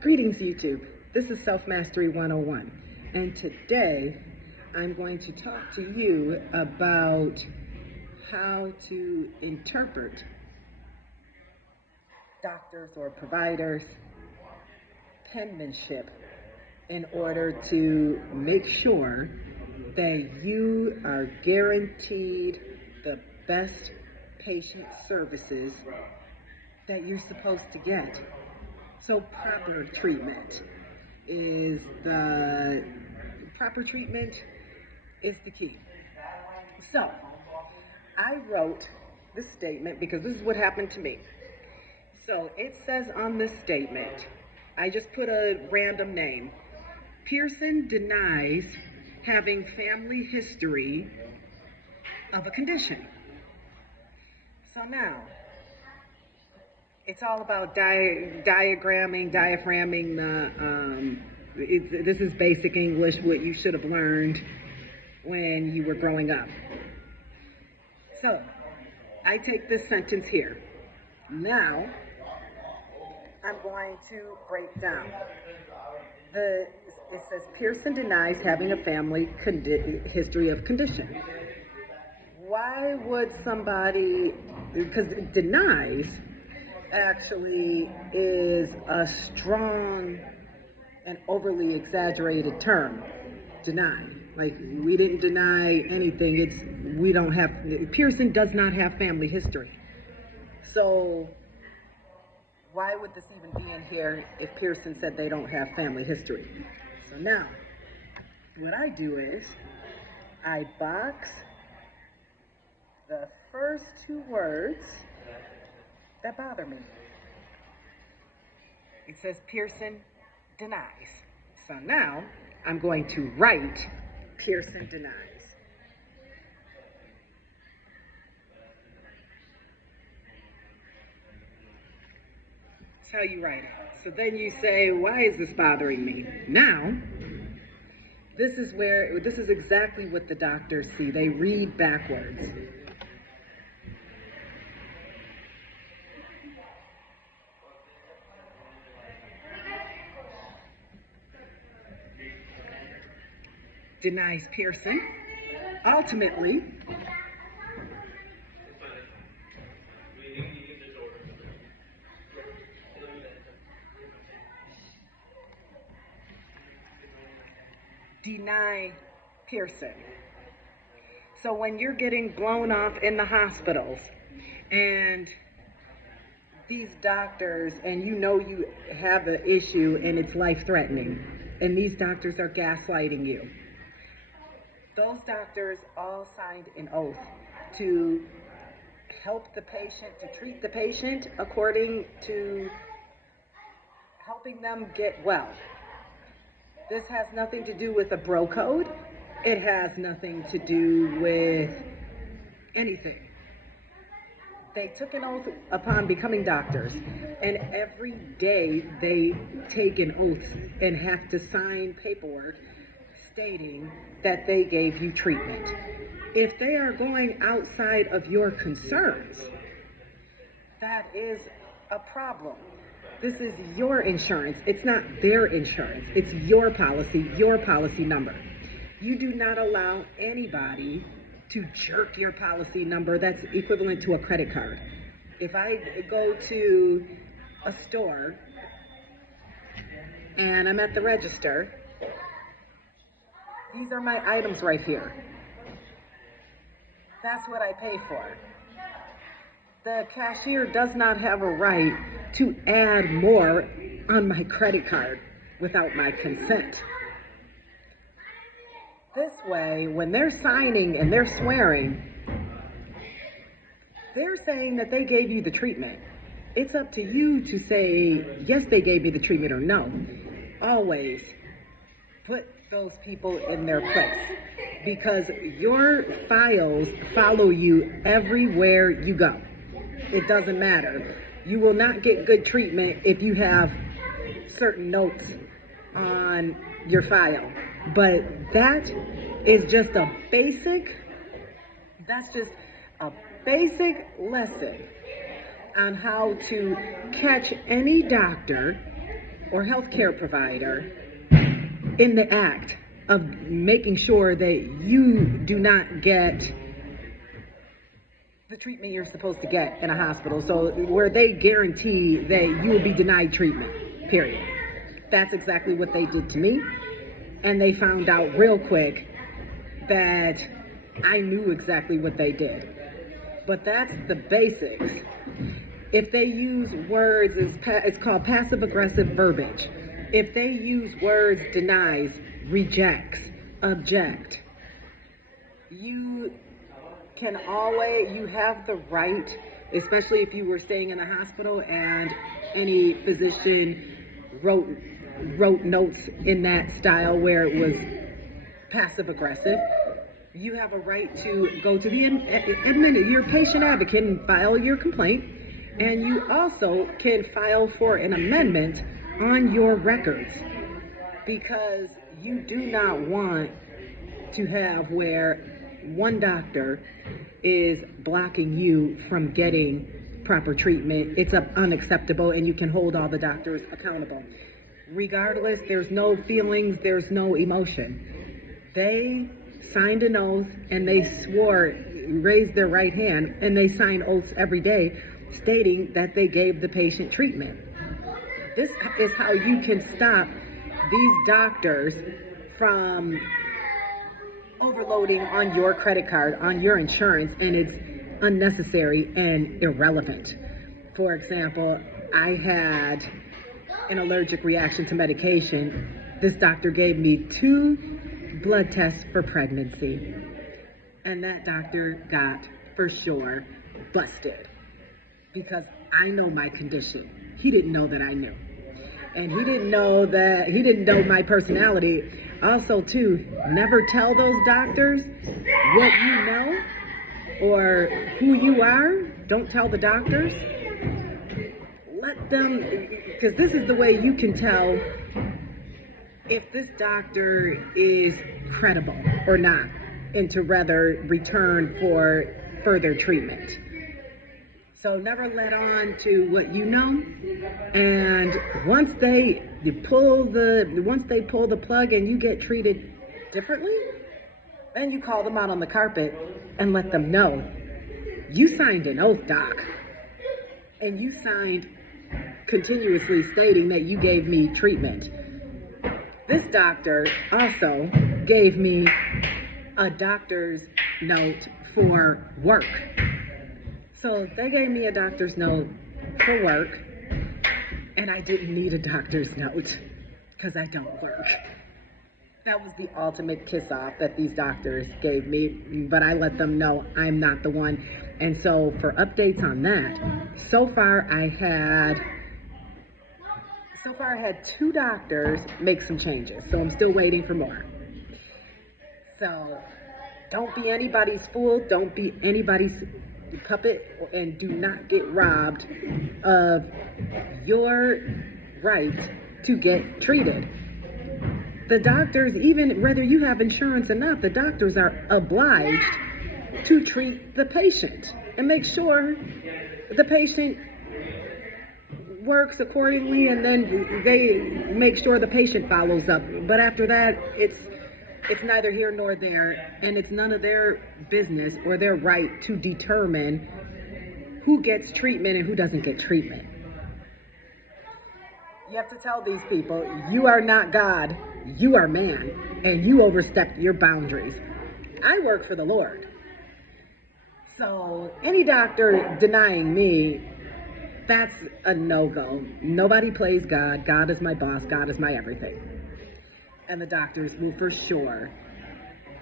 Greetings, YouTube. This is Self Mastery 101, and today I'm going to talk to you about how to interpret doctors or providers' penmanship in order to make sure that you are guaranteed the best patient services that you're supposed to get. So proper treatment is the key. So I wrote this statement because this is what happened to me. So it says on this statement, I just put a random name. Pearson denies having family history of a condition. So now, it's all about diagramming this is basic English, what you should have learned when you were growing up. So, I take this sentence here. Now, I'm going to break down. It says, Pearson denies having a family history of condition. Why would somebody, because denies actually is a strong and overly exaggerated term. Deny. Like, we didn't deny anything. Pearson does not have family history. So why would this even be in here if Pearson said they don't have family history? So now, what I do is I box the first two words that bother me. It says Pearson denies. So now I'm going to write Pearson denies. That's how you write it. So then you say, why is this bothering me? Now, this is exactly what the doctors see. They read backwards. Denies Pearson. Ultimately, deny Pearson. So when you're getting blown off in the hospitals and these doctors, and you know you have an issue and it's life-threatening, and these doctors are gaslighting you, those doctors all signed an oath to help the patient, to treat the patient according to helping them get well. This has nothing to do with a bro code. It has nothing to do with anything. They took an oath upon becoming doctors, and every day they take an oath and have to sign paperwork stating that they gave you treatment. If they are going outside of your concerns, that is a problem. This is your insurance. It's not their insurance. It's your policy number. You do not allow anybody to jerk your policy number. That's equivalent to a credit card. If I go to a store and I'm at the register, these are my items right here. That's what I pay for. The cashier does not have a right to add more on my credit card without my consent. This way, when they're signing and they're swearing, they're saying that they gave you the treatment. It's up to you to say, yes, they gave me the treatment, or no. Always put those people in their place, because your files follow you everywhere you go. It doesn't matter. You will not get good treatment if you have certain notes on your file. But that is just a basic lesson on how to catch any doctor or healthcare provider in the act of making sure that you do not get the treatment you're supposed to get in a hospital. So where they guarantee that you will be denied treatment, period. That's exactly what they did to me. And they found out real quick that I knew exactly what they did. But that's the basics. If they use words, it's called passive-aggressive verbiage. If they use words denies, rejects, object, you have the right, especially if you were staying in a hospital and any physician wrote notes in that style where it was passive-aggressive, you have a right to go to your patient advocate and file your complaint, and you also can file for an amendment on your records, because you do not want to have where one doctor is blocking you from getting proper treatment. It's unacceptable, and you can hold all the doctors accountable. Regardless, there's no feelings, there's no emotion. They signed an oath, and they raised their right hand, and they sign oaths every day stating that they gave the patient treatment. This is how you can stop these doctors from overloading on your credit card, on your insurance, and it's unnecessary and irrelevant. For example, I had an allergic reaction to medication. This doctor gave me 2 blood tests for pregnancy, and that doctor got, for sure, busted, because I know my condition. He didn't know that I knew. And he didn't know my personality. Also, too, never tell those doctors what you know or who you are. Don't tell the doctors. Let them, because this is the way you can tell if this doctor is credible or not, and to rather return for further treatment. So never let on to what you know. And once they pull the plug and you get treated differently, then you call them out on the carpet and let them know you signed an oath, doc, and you signed continuously stating that you gave me treatment. This doctor also gave me a doctor's note for work. So they gave me a doctor's note for work, and I didn't need a doctor's note because I don't work. That was the ultimate piss off that these doctors gave me, but I let them know I'm not the one. And so for updates on that, so far I had 2 doctors make some changes, so I'm still waiting for more. So don't be anybody's fool, don't be anybody's puppet, and do not get robbed of your right to get treated. The doctors, even whether you have insurance or not, the doctors are obliged to treat the patient and make sure the patient works accordingly, and then they make sure the patient follows up. But after that, it's neither here nor there, and it's none of their business or their right to determine who gets treatment and who doesn't get treatment. You have to tell these people, you are not God, you are man, and you overstepped your boundaries. I work for the Lord. So any doctor denying me, that's a no-go. Nobody plays God. God is my boss. God is my everything. And the doctors will for sure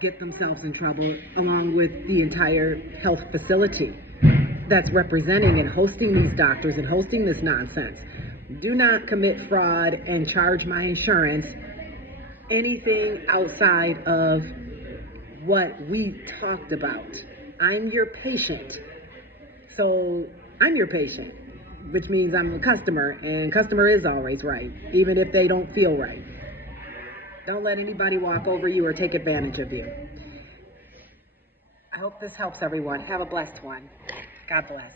get themselves in trouble, along with the entire health facility that's representing and hosting these doctors and hosting this nonsense. Do not commit fraud and charge my insurance anything outside of what we talked about. I'm your patient. So I'm your patient, which means I'm a customer, and customer is always right, even if they don't feel right. Don't let anybody walk over you or take advantage of you. I hope this helps everyone. Have a blessed one. God bless.